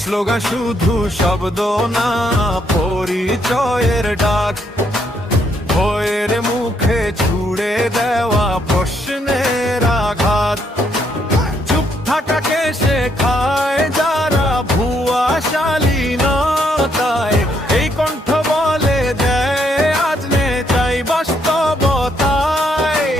Slogan শুধু শব্দ না, পরিচয়ের ডাক। ভয়ের মুখে ছুড়ে দেওয়া প্রশ্নের আঘাত। চুপ থাকাকে শেখায় যারা ভুয়া শালীনতায়। এই কণ্ঠ বলে দেয় আজ নেই বাস্তবতায়।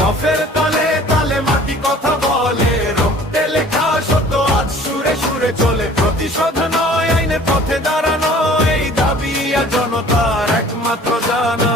কফের তালে তালে মাটি কথা বলে, রক্তে লেখা সত্য আজ সুরে সুরে চলে। প্রতিশোধ নয়, আইনের পথে দাঁড়ানো, এই দাবি আর জনতার একমাত্র জানা।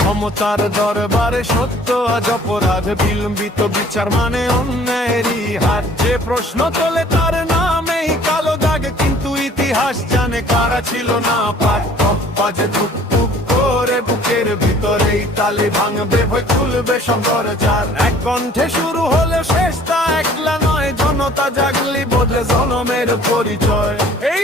ক্ষমতার দরবারে সত্য আজ অপরাধ, বিলম্বিত বিচার মানে অন্যায়েরই হাত। যে প্রশ্ন তোলে তার নামেই কালো দাগ, কিন্তু ইতিহাস জানে কারা ছিল না পার। বাজে ধুক ধুক করে বুকের ভিতরেই তালে ভাঙবে, ভয় খুলবে সব দরজার। এক কণ্ঠে শুরু হলে শেষ তা একলা নয়, জনতা জাগলি বদলে জনমের পরিচয়। এই